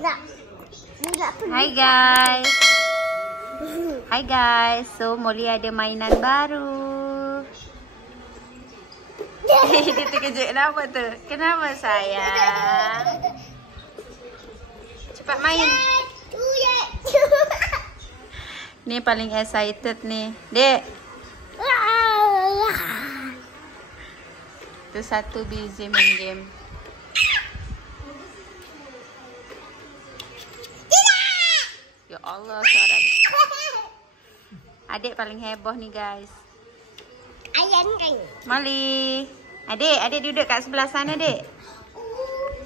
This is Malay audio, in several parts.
Hai guys. Hai guys. So Molly ada mainan baru. Dia terkejut. Kenapa tu? Kenapa sayang? Cepat main. Ni paling excited ni. Dek. Tu satu busy main game. Ya Allah, suara adik. Adik paling heboh ni guys. Ayam kan. Molly. Adik duduk kat sebelah sana, Dek.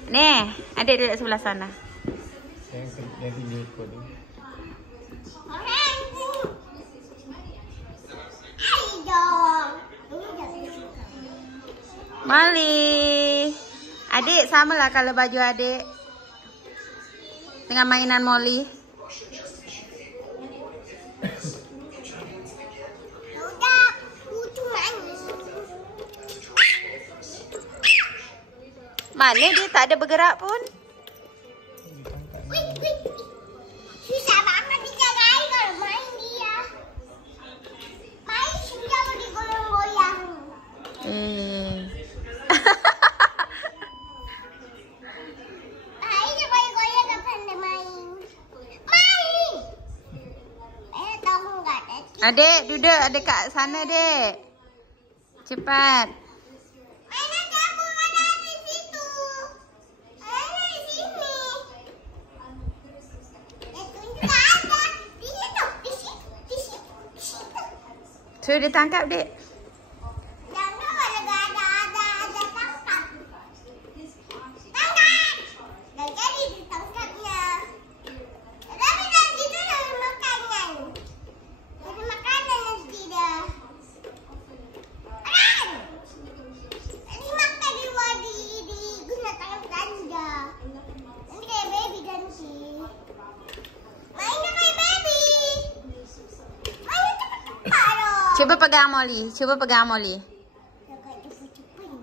Ni, adik duduk sebelah sana. Nanti dia ikut dia. Molly. Adik samalah kalau baju adik dengan mainan Molly. Mana dia tak ada bergerak pun. Susah banget dijagain kalau main dia. Main sudah boleh goyang-goyang. Main dia goyang-goyang tak pandai main. Main! Tahu nggak? Adik duduk dekat sana, Dek. Cepat. Suruh dia tangkap, Dek. Jangan ada tangkap. Tangkap! Dah jadi ditangkapnya. Tapi nanti tu ada makanan. Ada makanan nanti dah. Makan! Nanti makan di luar guna tangan belanja. Nanti kayak baby nanti. Mainnya kayak baby. Mainnya cepat-cepat loh. Cuba pegang Molly. Cuba pegang Molly.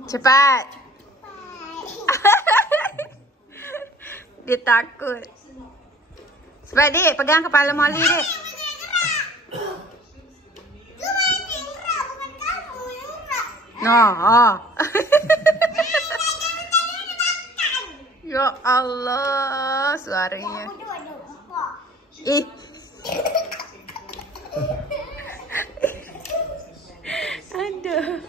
Cepat. Dia takut. Cepat, Dek. Pegang kepala Molly, Dek. Oh. Ya Allah, suaranya. Ih. Aduh.